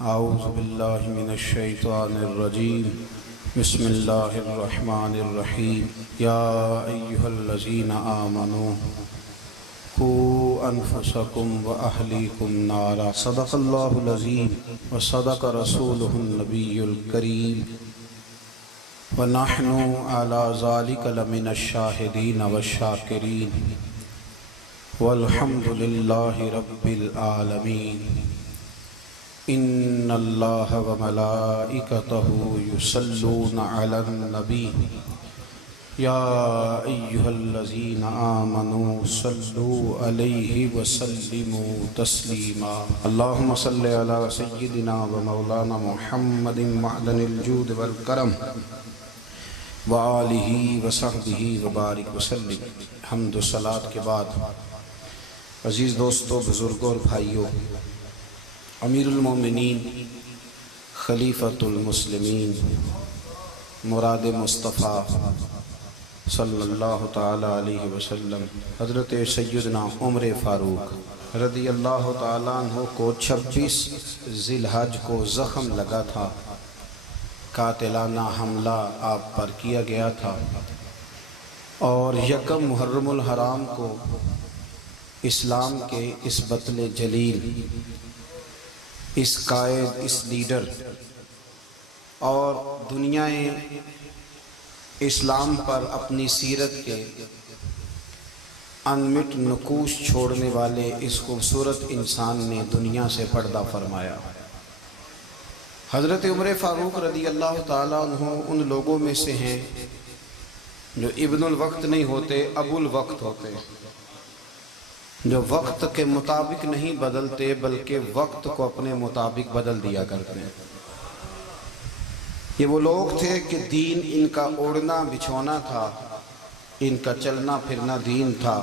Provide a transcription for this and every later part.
اعوذ باللہ من الشیطان الرجیم بسم اللہ الرحمن الرحیم یا ایہا الذین آمنوا قوا انفسکم واہلیکم نارا صدق اللہ العظیم وصدق رسولہ النبی الکریم ونحن علی ذلک لمن الشاہدین والشاکرین والحمد للہ رب العالمین ان اللہ وملائکتہ یصلون علی النبی یا ایہا الذین آمنوا صلوا علیہ وسلموا تسلیما اللہم صلی علی سیدنا ومولانا محمد معدن الجود والکرم وآلہ وصحبہ وبارک وسلم۔ حمد و صلاة کے بعد عزیز دوستو، بزرگوں اور بھائیوں، امیر المومنین خلیفۃ المسلمین مراد مصطفیٰ صلی اللہ تعالی علیہ وسلم حضرت سیدنا عمر فاروق رضی اللہ تعالیٰ عنہ کو 26 ذی الحج کو زخم لگا تھا، قاتلانہ حملہ آپ پر کیا گیا تھا، اور یکم محرم الحرام کو اسلام کے اس بطل جلیل، اس قائد، اس لیڈر اور دنیا اسلام پر اپنی سیرت کے انمٹ نقوش چھوڑنے والے اس خوبصورت انسان نے دنیا سے پردہ فرمایا۔ حضرت عمر فاروق رضی اللہ تعالیٰ عنہ ان لوگوں میں سے ہیں جو ابن الوقت نہیں ہوتے، ابو الوقت ہوتے، جو وقت کے مطابق نہیں بدلتے بلکہ وقت کو اپنے مطابق بدل دیا کرتے ہیں۔ یہ وہ لوگ تھے کہ دین ان کا اوڑھنا بچھونا تھا، ان کا چلنا پھرنا دین تھا،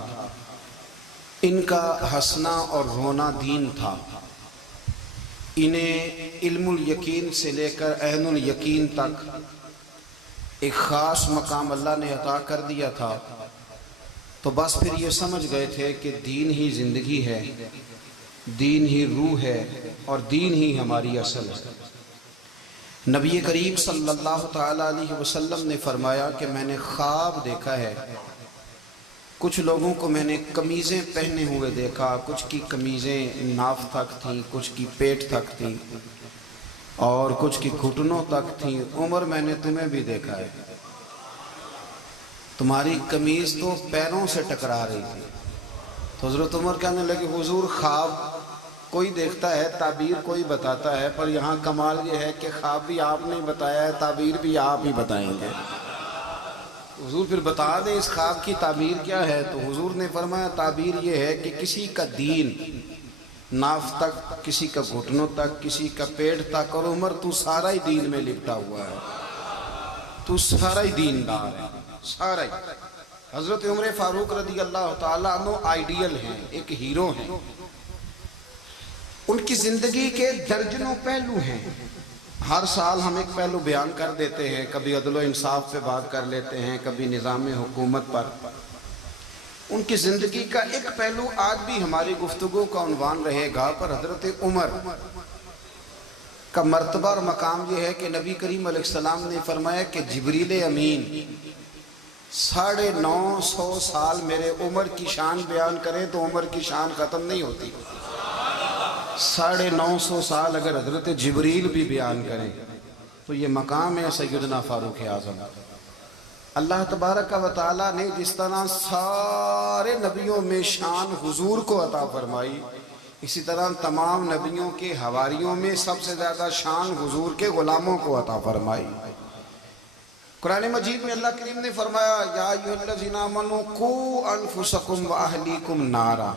ان کا ہنسنا اور رونا دین تھا۔ انہیں علم الیقین سے لے کر عین الیقین تک ایک خاص مقام اللہ نے عطا کر دیا تھا، تو بس پھر یہ سمجھ گئے تھے کہ دین ہی زندگی ہے، دین ہی روح ہے، اور دین ہی ہماری اصل ہے۔ نبی کریم صلی اللہ تعالیٰ علیہ وسلم نے فرمایا کہ میں نے خواب دیکھا ہے، کچھ لوگوں کو میں نے قمیضیں پہنے ہوئے دیکھا، کچھ کی قمیضیں ناف تک تھیں، کچھ کی پیٹ تک تھیں، اور کچھ کی گھٹنوں تک تھیں۔ عمر، میں نے تمہیں بھی دیکھا ہے، تمہاری قمیض تو پیروں سے ٹکرا رہی تھی۔ تو حضرت عمر کہنے لگے، حضور خواب کوئی دیکھتا ہے، تعبیر کوئی بتاتا ہے، پر یہاں کمال یہ ہے کہ خواب بھی آپ نے بتایا ہے، تعبیر بھی آپ ہی بتائیں گے۔ حضور پھر بتا دیں اس خواب کی تعبیر کیا ہے؟ تو حضور نے فرمایا تعبیر یہ ہے کہ کسی کا دین ناف تک، کسی کا گھٹنوں تک، کسی کا پیٹ تک، اور عمر تو سارا ہی دین میں لپٹا ہوا ہے، تو سارا ہی دیندار ہے، سارا ہی۔ حضرت عمر فاروق رضی اللہ تعالیٰ عنہ آئیڈیل ہیں، ایک ہیرو ہیں۔ ان کی زندگی کے درجنوں پہلو ہیں، ہر سال ہم ایک پہلو بیان کر دیتے ہیں، کبھی عدل و انصاف پہ بات کر لیتے ہیں، کبھی نظام حکومت پر۔ ان کی زندگی کا ایک پہلو آج بھی ہماری گفتگو کا عنوان رہے گا، پر حضرت عمر کا مرتبہ اور مقام یہ ہے کہ نبی کریم علیہ السلام نے فرمایا کہ جبریل امین 950 سال میرے عمر کی شان بیان کریں تو عمر کی شان ختم نہیں ہوتی۔ 950 سال اگر حضرت جبریل بھی بیان کریں تو یہ مقام ہے سیدنا فاروق اعظم۔ اللہ تبارک و تعالیٰ نے جس طرح سارے نبیوں میں شان حضور کو عطا فرمائی، اسی طرح تمام نبیوں کے حواریوں میں سب سے زیادہ شان حضور کے غلاموں کو عطا فرمائی۔ قرآن مجید میں اللہ کریم نے فرمایا یا ایھا الذین آمنوا قوا انفسکم واہلیکم نارا،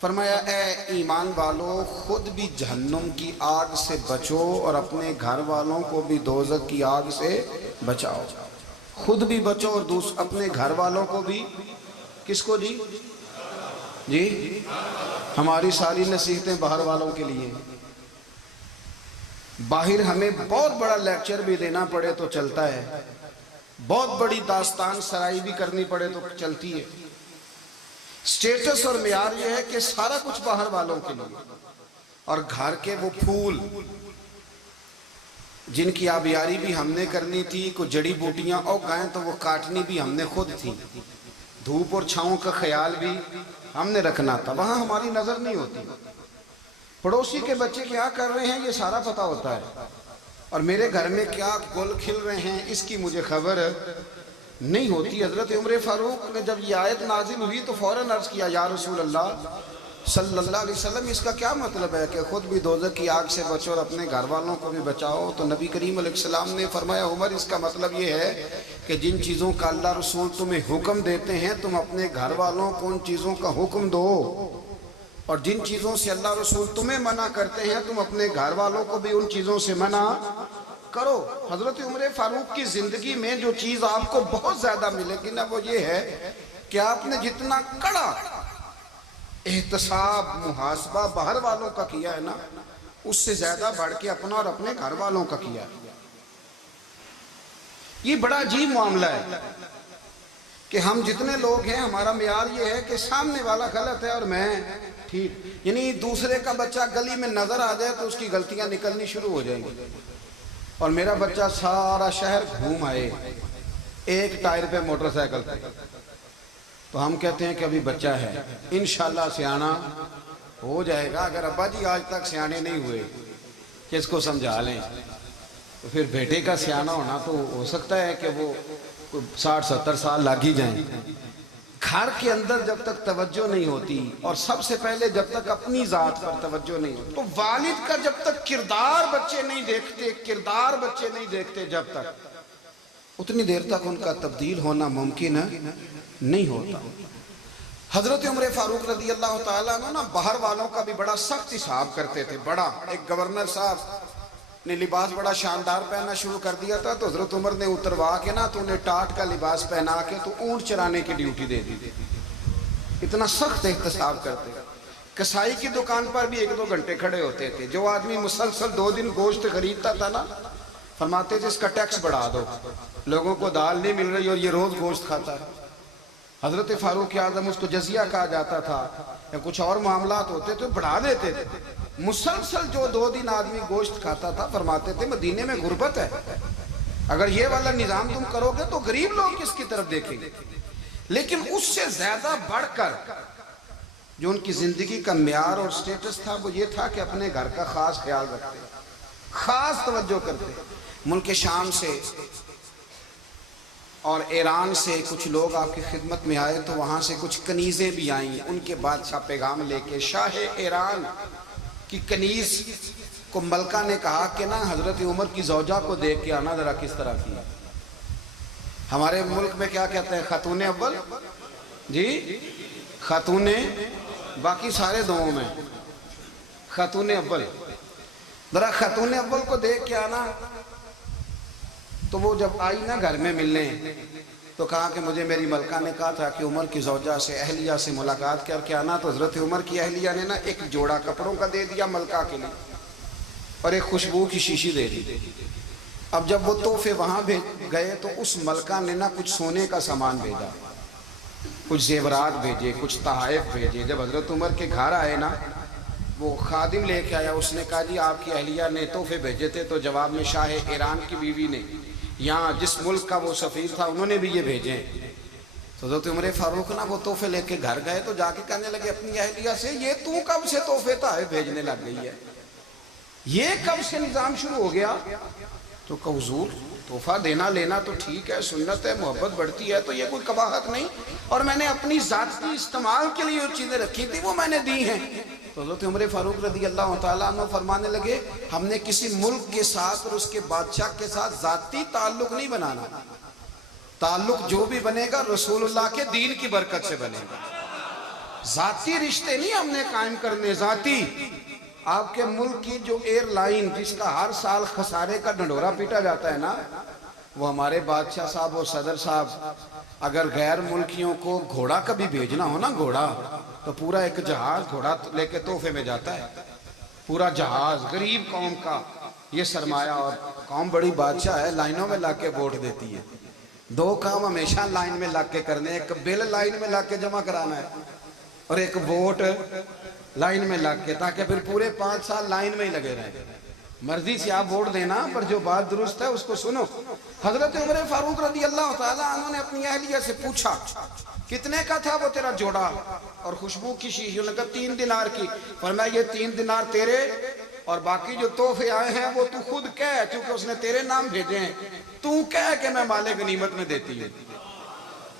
فرمایا اے ایمان والو خود بھی جہنم کی آگ سے بچو اور اپنے گھر والوں کو بھی دوزخ کی آگ سے بچاؤ۔ خود بھی بچو اور اپنے گھر والوں کو بھی، کس کو جی ہماری ساری نصیحتیں باہر والوں کے لیے۔ باہر ہمیں بہت بڑا لیکچر بھی دینا پڑے تو چلتا ہے، بہت بڑی داستان سرائی بھی کرنی پڑے تو چلتی ہے، سٹیٹس اور معیار یہ ہے کہ سارا کچھ باہر والوں کے لیے، اور گھر کے وہ پھول جن کی آبیاری بھی ہم نے کرنی تھی، کوئی جڑی بوٹیاں اور گائیں تو وہ کاٹنی بھی ہم نے خود تھی، دھوپ اور چھاؤں کا خیال بھی ہم نے رکھنا تھا، وہاں ہماری نظر نہیں ہوتی، پڑوسی کے بچے کیا کر رہے ہیں یہ سارا پتہ ہوتا ہے، اور میرے گھر میں کیا گل کھل رہے ہیں اس کی مجھے خبر نہیں ہوتی۔ حضرت عمر فاروق نے جب یہ آیت نازل ہوئی تو فوراً عرض کیا یا رسول اللہ صلی اللہ علیہ وسلم، اس کا کیا مطلب ہے کہ خود بھی دوزخ کی آگ سے بچو اور اپنے گھر والوں کو بھی بچاؤ؟ تو نبی کریم علیہ السلام نے فرمایا عمر اس کا مطلب یہ ہے کہ جن چیزوں کا اللہ رسول تمہیں حکم دیتے ہیں تم اپنے گھر والوں کو ان چیزوں کا حکم دو، اور جن چیزوں سے اللہ رسول تمہیں منع کرتے ہیں تم اپنے گھر والوں کو بھی ان چیزوں سے منع کرو۔ حضرت عمر فاروق کی زندگی میں جو چیز آپ کو بہت زیادہ ملے گی نا وہ یہ ہے کہ آپ نے جتنا کڑا احتساب محاسبہ باہر والوں کا کیا ہے نا اس سے زیادہ بڑھ کے اپنا اور اپنے گھر والوں کا کیا ہے۔ یہ بڑا عجیب معاملہ ہے کہ ہم جتنے لوگ ہیں ہمارا معیار یہ ہے کہ سامنے والا غلط ہے اور میں ٹھیک، یعنی دوسرے کا بچہ گلی میں نظر آ جائے تو اس کی غلطیاں نکلنی شروع ہو جائیں گی، اور میرا بچہ سارا شہر گھوم آئے ایک ٹائر پہ موٹر سائیکل پہ تو ہم کہتے ہیں کہ ابھی بچہ ہے، انشاءاللہ سیانا ہو جائے گا۔ اگر ابا جی آج تک سیانے نہیں ہوئے کہ اس کو سمجھا لیں تو پھر بیٹے کا سیانا ہونا تو ہو سکتا ہے کہ وہ 60-70 سال لگ ہی جائیں۔ گھر کے اندر جب تک توجہ نہیں ہوتی اور سب سے پہلے جب تک اپنی ذات پر توجہ نہیں ہوتی تو والد کا جب تک کردار بچے نہیں دیکھتے جب تک اتنی دیر تک ان کا تبدیل ہونا ممکن نہیں ہوتا۔ حضرت عمر فاروق رضی اللہ تعالیٰ عنہ نا باہر والوں کا بھی بڑا سخت حساب کرتے تھے۔ بڑا ایک گورنر صاحب نے لباس بڑا شاندار پہننا شروع کر دیا تھا تو حضرت عمر نے اتروا کے نا تو انہیں ٹاٹ کا لباس پہنا کے تو اونٹ چرانے کی ڈیوٹی دے دی، اتنا سخت احتساب کرتے۔ کسائی کی دکان پر بھی 1-2 گھنٹے کھڑے ہوتے تھے، جو آدمی مسلسل 2 دن گوشت خریدتا تھا نا فرماتے تھے اس کا ٹیکس بڑھا دو، لوگوں کو دال نہیں مل رہی اور یہ روز گوشت کھاتا ہے۔ حضرت فاروق اعظم اس کو جزیہ کہا جاتا تھا یا کچھ اور معاملات ہوتے تو بڑھا دیتے تھے۔ مسلسل جو 2 دن آدمی گوشت کھاتا تھا فرماتے تھے مدینے میں غربت ہے، اگر یہ والا نظام تم کرو گے تو غریب لوگ کس کی طرف دیکھیں گے۔ لیکن اس سے زیادہ بڑھ کر جو ان کی زندگی کا معیار اور سٹیٹس تھا وہ یہ تھا کہ اپنے گھر کا خاص خیال رکھتے، خاص توجہ کرتے۔ ملک شام سے اور ایران سے کچھ لوگ آپ کی خدمت میں آئے تو وہاں سے کچھ کنیزیں بھی آئیں، ان کے بادشاہ پیغام لے کے۔ شاہ ایران کی کنیز کو ملکہ نے کہا کہ نا حضرت عمر کی زوجہ کو دیکھ کے آنا ذرا کس طرح کی ہے۔ ہمارے ملک میں کیا کہتے ہیں خاتون اول، جی خاتون، باقی سارے دووں میں خاتون اول، ذرا خاتون اول کو دیکھ کے آنا۔ تو وہ جب آئی نا گھر میں ملنے تو کہا کہ مجھے میری ملکہ نے کہا تھا کہ عمر کی زوجہ سے اہلیہ سے ملاقات کر کے آنا، تو حضرت عمر کی اہلیہ نے نا ایک جوڑا کپڑوں کا دے دیا ملکہ کے لیے اور ایک خوشبو کی شیشی دے دی۔ اب جب وہ تحفے وہاں گئے تو اس ملکہ نے نا کچھ سونے کا سامان بھیجا، کچھ زیورات بھیجے، کچھ تحائف بھیجے۔ جب حضرت عمر کے گھر آئے نا وہ خادم لے کے آیا، اس نے کہا جی آپ کی اہلیہ نے تحفے بھیجے تھے، تو جواب میں شاہ ایران کی بیوی نے یہاں جس ملک کا وہ سفیر تھا انہوں نے بھی یہ بھیجے۔ تو حضرت عمر فاروق نا وہ تحفے لے کے گھر گئے تو جا کے کہنے لگے اپنی اہلیہ سے یہ تو کب سے تحفے تحائف بھیجنے لگ گئی ہے، یہ کب سے نظام شروع ہو گیا؟ تو کہ حضور تحفہ دینا لینا تو ٹھیک ہے، سنت ہے، محبت بڑھتی ہے، تو یہ کوئی قباحت نہیں، اور میں نے اپنی ذاتی استعمال کے لیے جو چیزیں رکھی تھی وہ میں نے دی ہیں۔ تو حضرت عمر فاروق رضی اللہ تعالیٰ عنہ فرمانے لگے ہم نے کسی ملک کے ساتھ اور اس کے بادشاہ کے ساتھ ذاتی تعلق نہیں بنانا، تعلق جو بھی بنے گا رسول اللہ کے دین کی برکت سے بنے گا، ذاتی رشتے نہیں ہم نے قائم کرنے۔ ذاتی آپ کے ملک کی جو ایئر لائن جس کا ہر سال خسارے کا ڈنڈورا پیٹا جاتا ہے نا، وہ ہمارے بادشاہ صاحب اور صدر صاحب اگر غیر ملکیوں کو گھوڑا کبھی بھیجنا ہو نا، گھوڑا تو پورا ایک جہاز گھوڑا لے کے تحفے میں جاتا ہے، پورا جہاز غریب قوم کا یہ سرمایہ، اور قوم بڑی بادشاہ ہے لائنوں میں لا کے ووٹ دیتی ہے۔ 2 کام ہمیشہ لائن میں لا کے کرنے، ایک بل لائن میں لا کے جمع کرانا ہے اور ایک ووٹ لائن میں لگ کے، تاکہ پھر پورے 5 سال لائن میں ہی لگے رہیں۔ مرضی سے آپ ووٹ دینا، پر جو بات درست ہے اس کو سنو۔ حضرت عمر فاروق رضی اللہ تعالیٰ عنہ نے اپنی اہلیہ سے پوچھا کتنے کا تھا وہ تیرا جوڑا اور خوشبو کی شیشی؟ انہوں نے کہا 3 دینار کی۔ فرمایا یہ 3 دینار تیرے اور باقی جو تحفے آئے ہیں وہ تو خود کہہ، چونکہ اس نے تیرے نام بھیجے ہیں، تو کہہ کہ میں مال غنیمت میں دیتی ہوں،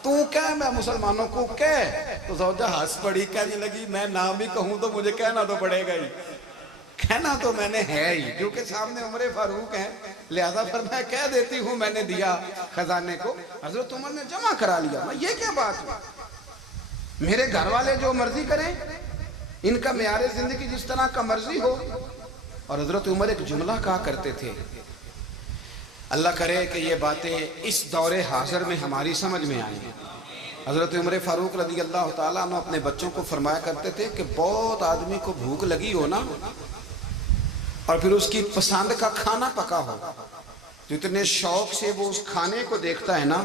تو کہہ میں مسلمانوں کو کہہ۔ تو زوجہ ہنس پڑی، کہنے لگی میں نام بھی کہوں تو مجھے کہنا تو پڑے گا ہی، کہنا تو میں نے ہے ہی، کیونکہ سامنے عمر فاروق ہیں، لہذا فرمایا کہہ دیتی ہوں میں نے دیا خزانے کو۔ حضرت عمر نے جمع کرا لیا۔ یہ کیا بات ہے؟ میرے گھر والے جو مرضی کریں، ان کا معیار زندگی جس طرح کا مرضی ہو۔ اور حضرت عمر ایک جملہ کہا کرتے تھے، اللہ کرے کہ یہ باتیں اس دور حاضر میں ہماری سمجھ میں آئیں۔ حضرت عمر فاروق رضی اللہ تعالیٰ عنہ اپنے بچوں کو فرمایا کرتے تھے کہ بہت آدمی کو بھوک لگی ہو نا، اور پھر اس کی پسند کا کھانا پکا ہو، جتنے شوق سے وہ اس کھانے کو دیکھتا ہے نا،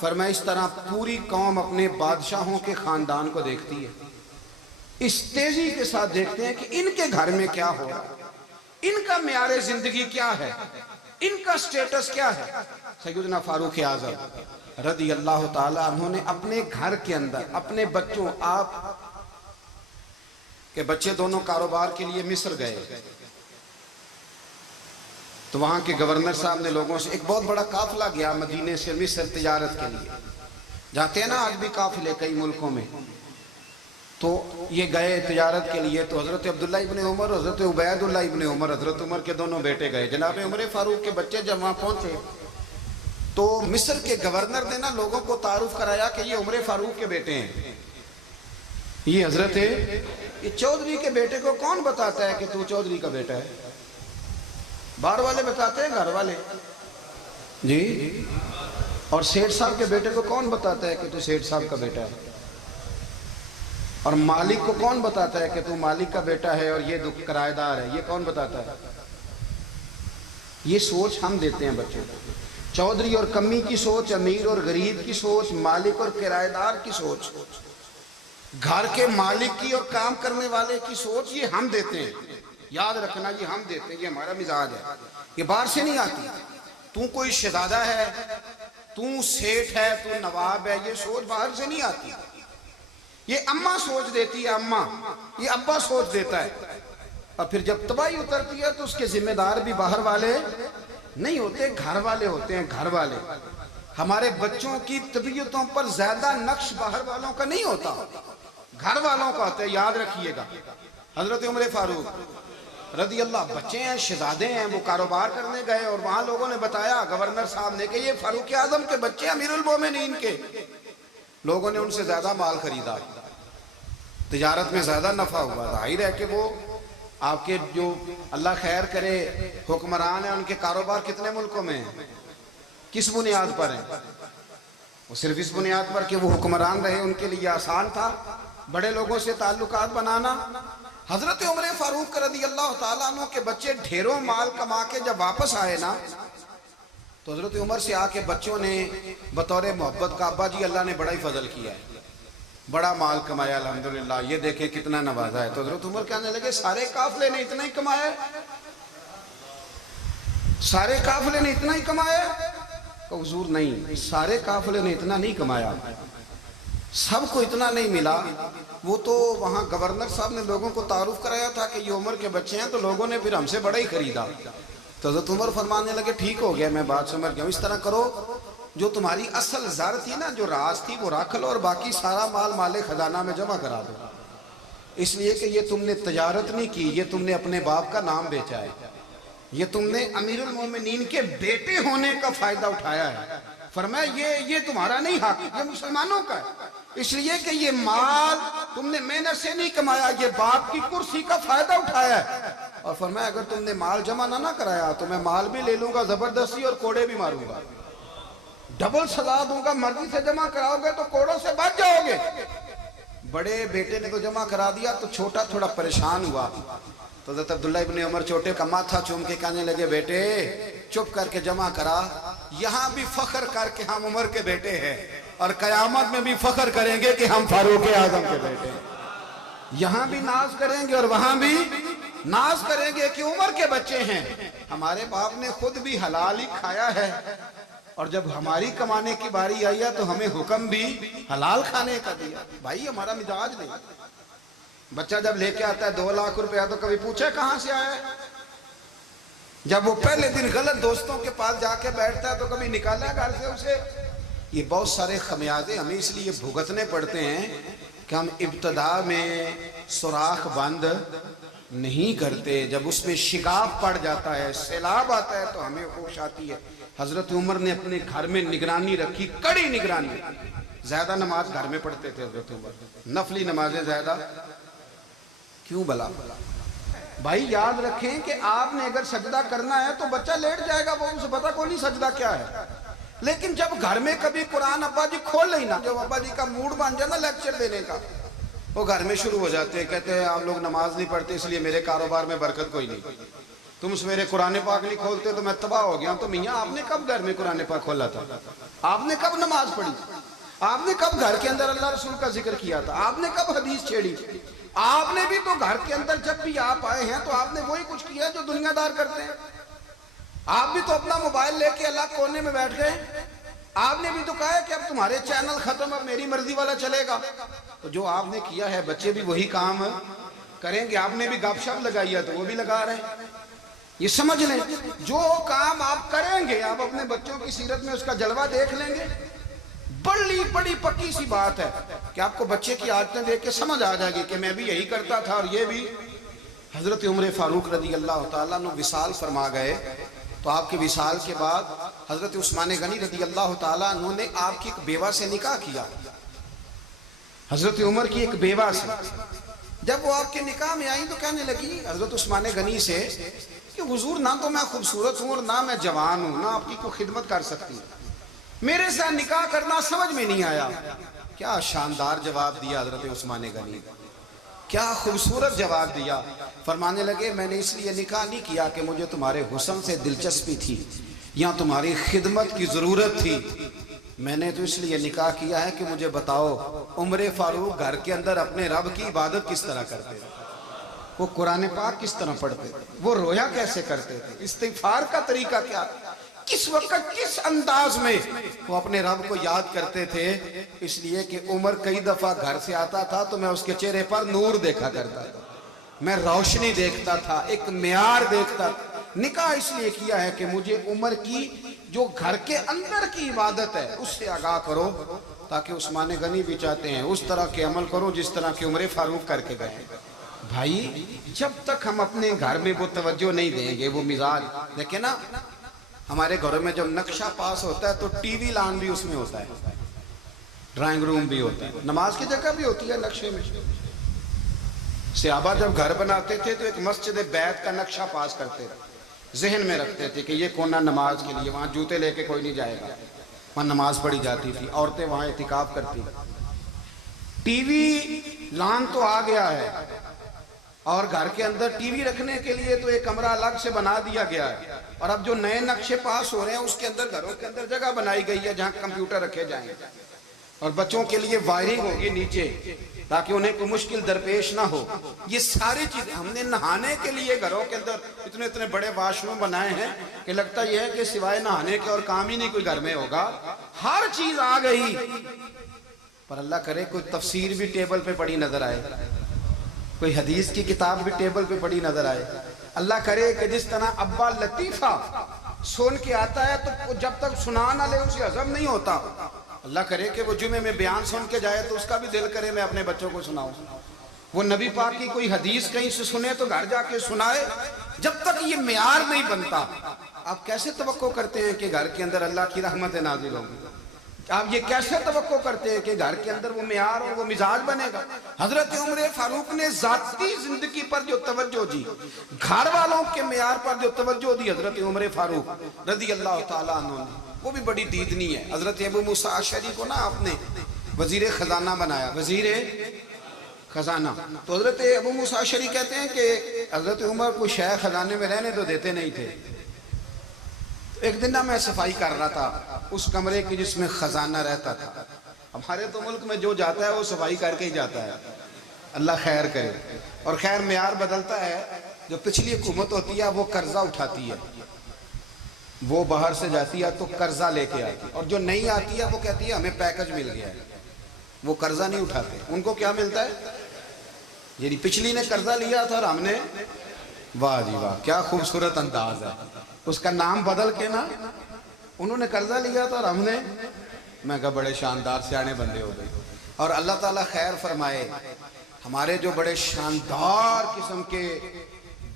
فرمایا اس طرح پوری قوم اپنے بادشاہوں کے خاندان کو دیکھتی ہے، اس تیزی کے ساتھ دیکھتے ہیں کہ ان کے گھر میں کیا ہو رہا ہے، ان کا معیار زندگی کیا ہے، ان کا سٹیٹس کیا ہے۔ سیدنا فاروق اعظم رضی اللہ تعالیٰ عنہ نے اپنے گھر کے اندر اپنے بچوں، آپ کے بچے دونوں کاروبار کے لیے مصر گئے، تو وہاں کے گورنر صاحب نے لوگوں سے، ایک بہت بڑا قافلہ گیا مدینے سے مصر تجارت کے لیے، جاتے ہیں نا آج بھی قافلے کئی ملکوں میں، تو یہ گئے تجارت کے لیے۔ تو حضرت عبداللہ ابن عمر، حضرت عبید اللہ ابن عمر، حضرت عمر کے دونوں بیٹے گئے۔ جناب عمر فاروق کے بچے جب وہاں پہنچے تو مصر کے گورنر نے نا لوگوں کو تعارف کرایا کہ یہ عمر فاروق کے بیٹے ہیں، یہ حضرت یہ چودھری کے بیٹے کو کون بتاتا ہے کہ تو چودھری کا بیٹا ہے؟ باہر والے بتاتے ہیں، گھر والے جی۔ اور سیٹھ صاحب کے بیٹے کو کون بتاتا ہے کہ تو سیٹھ صاحب کا بیٹا ہے؟ اور مالک کو کون بتاتا ہے کہ تو مالک کا بیٹا ہے اور یہ کرایہ دار ہے؟ یہ کون بتاتا ہے؟ یہ سوچ ہم دیتے ہیں بچوں کو، چودھری اور کمی کی سوچ، امیر اور غریب کی سوچ، مالک اور کرایہ دار کی سوچ، گھر کے مالک کی اور کام کرنے والے کی سوچ، یہ ہم دیتے ہیں۔ یاد رکھنا، یہ ہم دیتے ہیں، یہ ہمارا مزاج ہے، یہ باہر سے نہیں آتی۔ تو کوئی شہزادہ ہے، تو سیٹھ ہے، تو نواب ہے، یہ سوچ باہر سے نہیں آتی، یہ اماں سوچ دیتی ہے، اماں، یہ ابا سوچ دیتا ہے۔ اور پھر جب تباہی اترتی ہے تو اس کے ذمہ دار بھی باہر والے نہیں ہوتے، گھر والے ہوتے ہیں، گھر والے۔ ہمارے بچوں کی طبیعتوں پر زیادہ نقش باہر والوں کا نہیں ہوتا، گھر والوں کا ہوتا ہے، یاد رکھیے گا۔ حضرت عمر فاروق رضی اللہ، بچے ہیں، شہزادے ہیں، وہ کاروبار کرنے گئے اور وہاں لوگوں نے بتایا گورنر صاحب نے کہ یہ فاروق اعظم کے بچے امیر المومنین کے۔ لوگوں نے ان سے زیادہ مال خریدا، تجارت میں زیادہ نفع ہوا، ظاہر ہے کہ وہ آپ کے جو اللہ خیر کرے حکمران ہیں، ان کے کاروبار کتنے ملکوں میں ہیں، کس بنیاد پر ہیں؟ وہ صرف اس بنیاد پر کہ وہ حکمران رہے، ان کے لیے آسان تھا بڑے لوگوں سے تعلقات بنانا۔ حضرت عمر فاروق رضی اللہ تعالیٰ عنہ کے بچے ڈھیروں مال کما کے جب واپس آئے نا، تو حضرت عمر سے آ کے بچوں نے بطور محبت کا، ابا جی اللہ نے بڑا ہی فضل کیا ہے، بڑا مال کمایا الحمدللہ، یہ دیکھیں کتنا نوازا ہے۔ تو حضرت عمر کہنے لگے سارے قافلے نے اتنا ہی کمایا ہے؟ سارے قافلے نے اتنا ہی کمایا ہے؟ کہ حضور نہیں، سارے قافلے نے اتنا نہیں کمایا، سب کو اتنا نہیں ملا۔ وہ تو وہاں گورنر صاحب نے لوگوں کو تعارف کرایا تھا کہ یہ عمر کے بچے ہیں، تو لوگوں نے پھر ہم سے بڑا ہی خریدا۔ تو حضرت عمر فرمانے لگے ٹھیک ہو گیا، میں بات سمجھ گیا ہوں، اس طرح کرو جو تمہاری اصل زر تھی نا، جو راز تھی، وہ رکھ لو اور باقی سارا مال خزانہ میں جمع کرا دو، اس لیے کہ یہ تم نے تجارت نہیں کی، یہ تم نے اپنے باپ کا نام بیچا ہے، یہ تم نے امیر المومنین کے بیٹے ہونے کا فائدہ اٹھایا ہے۔ فرمایا یہ تمہارا نہیں حق، یہ مسلمانوں کا ہے، اس لیے کہ یہ مال تم نے محنت سے نہیں کمایا، یہ باپ کی کرسی کا فائدہ اٹھایا ہے۔ اور فرمایا اگر تم نے مال جمع نہ کرایا تو میں مال بھی لے لوں گا زبردستی اور کوڑے بھی ماروں گا، ڈبل سزا دوں گا، مرضی سے جمع کراؤ گے تو کوڑوں سے بچ جاؤ گے۔ بڑے بیٹے نے تو جمع کرا دیا، تو چھوٹا تھوڑا پریشان ہوا، تو حضرت عبداللہ ابن عمر چھوٹے کا ماتھا چوم کے کہنے لگے بیٹے چپ کر کے جمع کرا، یہاں بھی فخر کر کے ہم عمر کے بیٹے ہیں، اور قیامت میں بھی فخر کریں گے کہ ہم فاروق اعظم کے بیٹے ہیں۔ یہاں بھی ناز کریں گے اور وہاں بھی ناز کریں گے کہ عمر کے بچے ہیں، ہمارے باپ نے خود بھی حلال ہی کھایا ہے، اور جب ہماری کمانے کی باری آئی ہے تو ہمیں حکم بھی حلال کھانے کا دیا۔ بھائی ہمارا مزاج نہیں۔ بچہ جب لے کے آتا ہے 2 لاکھ روپیہ تو کبھی پوچھے کہاں سے آیا ہے؟ جب وہ پہلے دن غلط دوستوں کے پاس جا کے بیٹھتا ہے تو کبھی نکالا گھر سے اسے؟ یہ بہت سارے خمیازے ہمیں اس لیے بھگتنے پڑتے ہیں کہ ہم ابتدا میں سوراخ بند نہیں کرتے، جب اس میں شگاف پڑ جاتا ہے، سیلاب آتا ہے تو ہمیں ہوش آتی ہے۔ حضرت عمر نے اپنے گھر میں نگرانی رکھی، کڑی نگرانی۔ زیادہ نماز گھر میں پڑھتے تھے حضرت عمر، نفلی نمازیں زیادہ کیوں بلا؟ بھائی یاد رکھیں کہ آپ نے اگر سجدہ کرنا ہے تو بچہ لیٹ جائے گا، وہ اسے پتا کوئی نہیں سجدہ کیا ہے۔ لیکن جب گھر میں کبھی قرآن ابا جی کھول لیں نا، جب ابا جی کا موڈ بن جائے نا لیکچر دینے کا، وہ گھر میں شروع ہو جاتے ہیں، کہتے ہیں آپ لوگ نماز نہیں پڑھتے اس لیے میرے کاروبار میں برکت کوئی نہیں، تم سویرے قرآن پاک نہیں کھولتے تو میں تباہ ہو گیا ہوں۔ تو میاں آپ نے کب گھر میں قرآن پاک کھولا تھا؟ آپ نے کب نماز پڑھی؟ آپ نے کب گھر کے اندر اللہ رسول کا ذکر کیا تھا؟ آپ نے کب حدیث چھیڑی؟ آپ نے بھی تو گھر کے اندر جب بھی آپ آئے ہیں تو آپ نے وہی کچھ کیا جو دنیا دار کرتے ہیں۔ آپ بھی تو اپنا موبائل لے کے اللہ کونے میں بیٹھ گئے۔ آپ نے بھی تو کہا ہے کہ اب تمہارے چینل ختم، اب میری مرضی والا چلے گا۔ تو جو آپ نے کیا ہے بچے بھی وہی کام کریں گے۔ آپ نے بھی گپ شپ لگائی ہے تو وہ بھی لگا رہے ہیں۔ یہ سمجھ لیں جو کام آپ کریں گے آپ اپنے بچوں کی سیرت میں اس کا جلوہ دیکھ لیں گے۔ بڑی پکی سی بات ہے کہ آپ کو بچے کی عادتیں دیکھ کے سمجھ آ جائے گی کہ میں بھی یہی کرتا تھا اور یہ بھی۔ حضرت عمر فاروق رضی اللہ تعالیٰ عنہ وصال فرما گئے تو آپ کے وصال کے بعد حضرت عثمان غنی رضی اللہ تعالیٰ عنہ نے آپ کی ایک بیوہ سے نکاح کیا، حضرت عمر کی ایک بیوہ سے۔ جب وہ آپ کے نکاح میں آئی تو کہنے لگی حضرت عثمان غنی سے کہ حضور نہ تو میں خوبصورت ہوں اور نہ میں جوان ہوں، نہ آپ کی کوئی خدمت کر سکتی ہوں، میرے ساتھ نکاح کرنا سمجھ میں نہیں آیا۔ کیا شاندار جواب دیا حضرت عثمان غنی، کیا خوبصورت جواب دیا۔ فرمانے لگے میں نے اس لیے نکاح نہیں کیا کہ مجھے تمہارے حسن سے دلچسپی تھی یا تمہاری خدمت کی ضرورت تھی، میں نے تو اس لیے نکاح کیا ہے کہ مجھے بتاؤ عمر فاروق گھر کے اندر اپنے رب کی عبادت کس طرح کرتے تھے، وہ قرآن پاک کس طرح پڑھتے تھے، وہ رویا کیسے کرتے تھے، استغفار کا طریقہ کیا، کس وقت کس انداز میں وہ اپنے رب کو یاد کرتے تھے۔ اس لیے کہ عمر کئی دفعہ گھر سے آتا تھا تو میں اس کے چہرے پر نور دیکھا کرتا تھا، میں روشنی دیکھتا تھا، ایک معیار دیکھتا تھا۔ نکاح اس لیے کیا ہے کہ مجھے عمر کی جو گھر کے اندر کی عبادت ہے اس سے آگاہ کرو، تاکہ عثمان غنی بھی چاہتے ہیں اس طرح کے عمل کرو جس طرح کہ عمر فاروق کر کے گئے۔ بھائی جب تک ہم اپنے گھر میں وہ توجہ نہیں دیں گے، وہ مزاج دیکھیں نا، ہمارے گھروں میں جب نقشہ پاس ہوتا ہے تو ٹی وی لان بھی اس میں ہوتا ہے، ڈرائنگ روم بھی ہوتا ہے، نماز کی جگہ بھی ہوتی ہے نقشے میں۔ صحابہ جب گھر بناتے تھے تو ایک مسجد بیت کا نقشہ پاس کرتے تھے، ذہن میں رکھتے تھے کہ یہ کونا نماز کے لیے، وہاں جوتے لے کے کوئی نہیں جائے گا، وہاں نماز پڑھی جاتی تھی، عورتیں وہاں اعتکاف کرتی۔ ٹی وی لان تو آ گیا ہے اور گھر کے اندر ٹی وی رکھنے کے لیے تو ایک کمرہ الگ سے بنا دیا گیا ہے، اور اب جو نئے نقشے پاس ہو رہے ہیں اس کے اندر گھروں کے اندر جگہ بنائی گئی ہے جہاں کمپیوٹر رکھے جائیں گے، اور بچوں کے لیے وائرنگ ہوگی نیچے تاکہ انہیں کوئی مشکل درپیش نہ ہو۔ یہ ساری چیزیں ہم نے نہانے کے لیے گھروں کے اندر اتنے بڑے واش روم بنائے ہیں کہ لگتا یہ ہے کہ سوائے نہانے کے اور کام ہی نہیں کوئی گھر میں ہوگا، ہر چیز آ گئی۔ پر اللہ کرے کوئی تفسیر بھی ٹیبل پہ پڑی نظر آئے، کوئی حدیث کی کتاب بھی ٹیبل پہ پڑی نظر آئے۔ اللہ کرے کہ جس طرح ابا لطیفہ سن کے آتا ہے تو جب تک سنا نہ لے اسے ہضم نہیں ہوتا، اللہ کرے کہ وہ جمعے میں بیان سن کے جائے تو اس کا بھی دل کرے میں اپنے بچوں کو سناؤں، وہ نبی پاک کی کوئی حدیث کہیں سے سنے تو گھر جا کے سنائے۔ جب تک یہ معیار نہیں بنتا آپ کیسے توقع کرتے ہیں کہ گھر کے اندر اللہ کی رحمتیں نازل ہوں گی؟ آپ یہ کیسے توقع کرتے ہیں کہ گھر کے اندر وہ معیار اور وہ مزاج بنے گا؟ حضرت عمر فاروق نے ذاتی زندگی پر جو توجہ دی، گھر والوں کے معیار پر جو توجہ دی حضرت عمر فاروق رضی اللہ تعالیٰ عنہ نے، وہ بھی بڑی دیدنی ہے۔ حضرت ابو موسیٰ اشعری کو نا آپ نے وزیر خزانہ بنایا، وزیر خزانہ، تو حضرت ابو موسیٰ اشعری کہتے ہیں کہ حضرت عمر کو شے خزانے میں رہنے تو دیتے نہیں تھے۔ ایک دن میں صفائی کر رہا تھا اس کمرے کی جس میں خزانہ رہتا تھا۔ ہمارے تو ملک میں جو جاتا ہے وہ صفائی کر کے ہی جاتا ہے، اللہ خیر کرے. اور خیر معیار بدلتا ہے. جو پچھلی حکومت ہوتی ہے وہ قرضہ اٹھاتی ہے, وہ باہر سے جاتی ہے تو قرضہ لے کے آتی ہے, اور جو نہیں آتی ہے وہ کہتی ہے ہمیں پیکج مل گیا ہے. وہ قرضہ نہیں اٹھاتے. ان کو کیا ملتا ہے؟ یعنی پچھلی نے قرضہ لیا تھا اور ہم نے, واہ جی واہ کیا خوبصورت انداز ہے. اس کا نام بدل کے نا, انہوں نے قرضہ لیا تھا اور ہم نے, میں کہا بڑے شاندار سیانے بندے ہو گئے. اور اللہ تعالیٰ خیر فرمائے. ہمارے جو بڑے شاندار قسم کے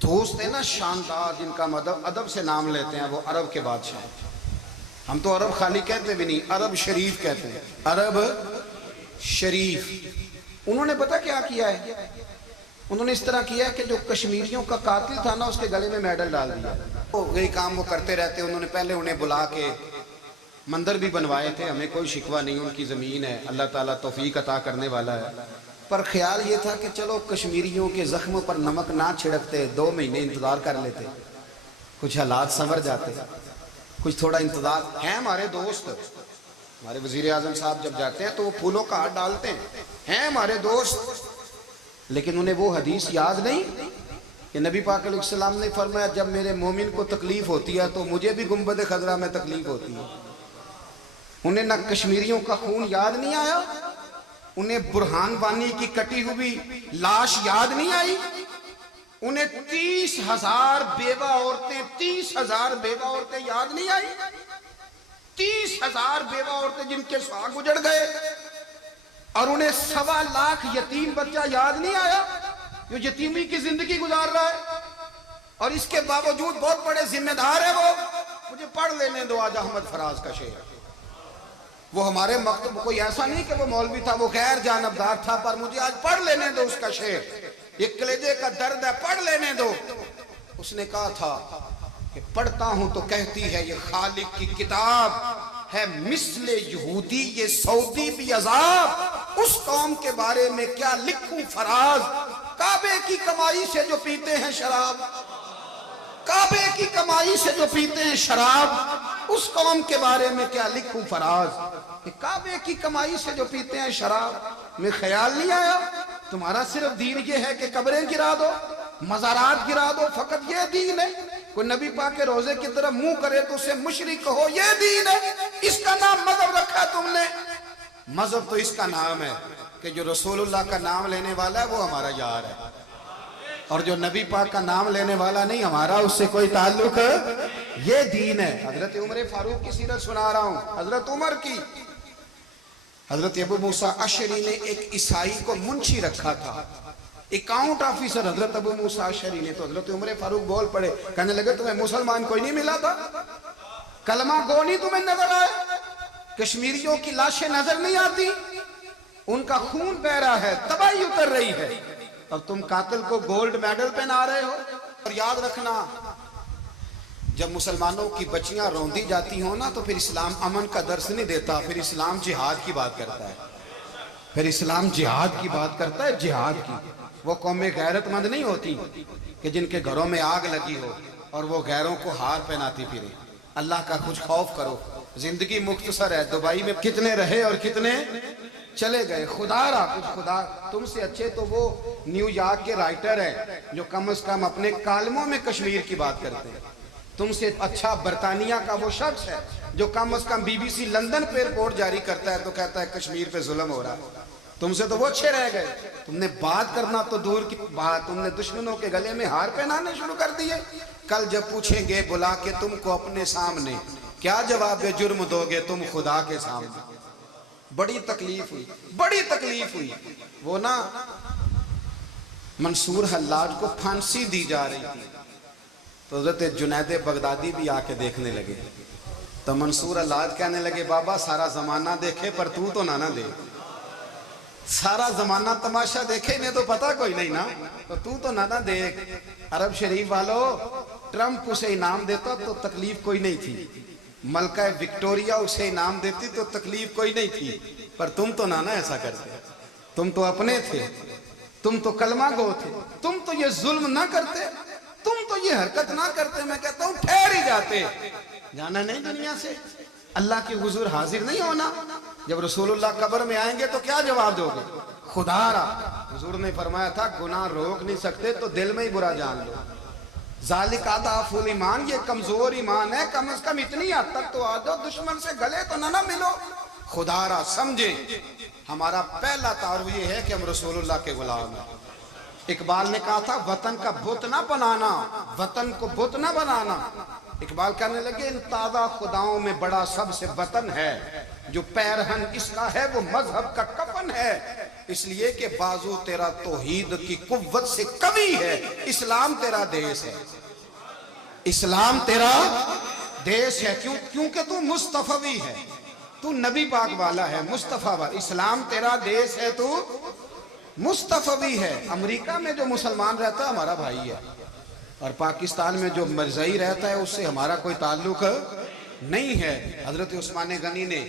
دوست ہیں نا, شاندار, جن کا ادب سے نام لیتے ہیں, وہ عرب کے بادشاہ. ہم تو عرب خالی کہتے بھی نہیں, عرب شریف کہتے ہیں, عرب شریف. انہوں نے پتہ کیا کیا ہے؟ انہوں نے اس طرح کیا ہے کہ جو کشمیریوں کا قاتل تھا نا, اس کے گلے میں میڈل ڈال دیا. یہی کام وہ کرتے رہتے. انہوں نے پہلے انہیں بلا کے مندر بھی بنوائے تھے, ہمیں کوئی شکوہ نہیں, ان کی زمین ہے, اللہ تعالیٰ توفیق عطا کرنے والا ہے. پر خیال یہ تھا کہ چلو کشمیریوں کے زخم پر نمک نہ چھڑکتے, 2 مہینے انتظار کر لیتے, کچھ حالات سنور جاتے, کچھ تھوڑا انتظار. ہیں ہمارے دوست, ہمارے وزیر اعظم صاحب جب جاتے ہیں تو وہ پھولوں کا ہاتھ ڈالتے ہیں ہمارے دوست. لیکن انہیں وہ حدیث یاد نہیں کہ نبی پاک علیہ السلام نے فرمایا جب میرے مومن کو تکلیف ہوتی ہے تو مجھے بھی گنبد خضرا میں تکلیف ہوتی ہے. انہیں نہ کشمیریوں کا خون یاد نہیں آیا, انہیں برہان بانی کی کٹی ہوئی لاش یاد نہیں آئی, انہیں 30,000 بیوہ عورتیں 30,000 بیوہ عورتیں یاد نہیں آئی, 30,000 بیوہ عورتیں جن کے ساگ اجڑ گئے, اور انہیں 1.25 لاکھ یتیم بچہ یاد نہیں آیا جو یتیمی کی زندگی گزار رہا ہے. اور اس کے باوجود بہت بڑے ذمہ دار ہیں وہ. مجھے پڑھ لینے دو آج احمد فراز کا شعر. وہ ہمارے مکتب کوئی ایسا نہیں کہ وہ مولوی تھا, وہ غیر جانبدار تھا, پر مجھے آج پڑھ لینے دو اس کا شعر. یہ کلیجے کا درد ہے, پڑھ لینے دو. اس نے کہا تھا کہ پڑھتا ہوں تو کہتی ہے یہ خالق کی کتاب ہے, مثل یہودی یہ سعودی بھی عذاب, اس قوم کے بارے میں کیا لکھوں فراز, کعبے کی کمائی سے جو پیتے ہیں شراب, کعبے کی کمائی سے جو پیتے ہیں شراب, اس قوم کے بارے میں کیا لکھوں فراز. کہ کعبے کی کمائی سے جو پیتے ہیں شراب, میں خیال نہیں آیا تمہارا صرف دین یہ ہے کہ قبریں گرا دو, مزارات گرا دو, فقط یہ دین ہے. کوئی نبی پاک کے روزے کی طرف منہ کرے تو اسے مشرک کہو, یہ دین ہے. اس کا نام مذہب رکھا تم نے. مذہب تو اس کا نام ہے کہ جو رسول اللہ کا نام لینے والا ہے وہ ہمارا یار ہے, اور جو نبی پاک کا نام لینے والا نہیں, ہمارا اس سے کوئی تعلق, یہ دین ہے. حضرت عمر فاروق کی سیرت سنا رہا ہوں, حضرت عمر کی. حضرت ابو موسیٰ اشعری نے ایک عیسائی کو منشی رکھا تھا, اکاؤنٹ آفیسر حضرت ابو موسیٰ اشعری نے. تو حضرت عمر فاروق بول پڑے, کہنے لگے تمہیں مسلمان کوئی نہیں ملا تھا, کلمہ گو نہیں تمہیں نظر آئے, کشمیریوں کی لاشیں نظر نہیں آتی, ان کا خون بہ رہا ہے, تباہی اتر رہی ہے, اور تم قاتل کو گولڈ میڈل پہنا رہے ہو. اور یاد رکھنا جب مسلمانوں کی بچیاں روندی جاتی ہوں نا تو پھر اسلام امن کا درس نہیں دیتا, پھر اسلام جہاد کی بات کرتا ہے, پھر اسلام جہاد کی بات کرتا ہے, جہاد کی. وہ قومیں غیرت مند نہیں ہوتی کہ جن کے گھروں میں آگ لگی ہو اور وہ غیروں کو ہار پہناتی پھرے. اللہ کا کچھ خوف کرو, زندگی مختصر ہے. دبئی میں کتنے رہے اور کتنے چلے گئے, خدا رہا کچھ. خدا تم سے اچھے تو وہ نیو یارک کے رائٹر ہیں جو کم از کم اپنے کالموں میں کشمیر کی بات کرتے ہیں. تم سے اچھا برطانیہ کا وہ شخص ہے جو کم از کم BBC لندن پہ رپورٹ جاری کرتا ہے تو کہتا ہے کشمیر پہ ظلم ہو رہا ہے. تم سے تو وہ اچھے رہ گئے. تم نے بات کرنا تو دور کی بات, تم نے دشمنوں کے گلے میں ہار پہنانے شروع کر دیے. کل جب پوچھیں گے بلا کے تم کو اپنے سامنے, کیا جواب جرم دو گے تم خدا کے سامنے. بڑی تکلیف ہوئی, بڑی تکلیف ہوئی. وہ نا منصور حلاج کو پھانسی دی جا رہی تھی تو حضرت جنید بغدادی بھی آ کے دیکھنے لگے. تو منصور حلاج کہنے لگے بابا سارا زمانہ دیکھے پر تو نہ دے, سارا زمانہ تماشا دیکھے انہیں تو پتا کوئی نہیں نا, تو نہ دیکھ. عرب شریف والو, ٹرمپ اسے انعام دیتا تو تکلیف کوئی نہیں تھی, ملکہ وکٹوریا اسے انعام دیتی تو تکلیف کوئی نہیں تھی, پر تم تو نہ ایسا کرتے. تم تو اپنے تھے, تم تو کلمہ گو تھے, تم تو یہ ظلم نہ کرتے, تم تو یہ حرکت نہ کرتے. میں کہتا ہوں ٹھہر ہی جاتے. جانا نہیں دنیا سے, اللہ کے حضور حاضر نہیں ہونا. جب رسول اللہ قبر میں آئیں گے تو کیا جواب دو گے؟ خدا را حضور نے فرمایا تھا گناہ روک نہیں سکتے تو دل میں ہی برا جان لو. ذالک اضعف الایمان، یہ کمزور ایمان ہے. کم از کم اتنی حد تک تو آ جاؤ دشمن سے گلے تو نہ ملو. خدا را سمجھے ہمارا پہلا تعارف یہ ہے کہ ہم رسول اللہ کے غلام ہیں. اقبال نے کہا تھا وطن کا بت نہ بنانا، وطن کو بت نہ بنانا. اقبال کہنے لگے ان تازہ خداؤں میں بڑا سب سے وطن ہے، جو پیرہن اس کا ہے وہ مذہب کا کفن ہے. اس لیے کہ بازو تیرا توحید کی قوت سے قوی ہے. اسلام تیرا دیس ہے، اسلام تیرا دیس ہے. کیونکہ تو مصطفی ہے، تو نبی پاک والا ہے، مصطفیٰ والا. اسلام تیرا دیس ہے، تو مصطفی ہے. امریکہ میں جو مسلمان رہتا ہے ہمارا بھائی ہے، اور پاکستان میں جو مرزائی رہتا ہے اس سے ہمارا کوئی تعلق نہیں ہے. حضرت عثمان غنی نے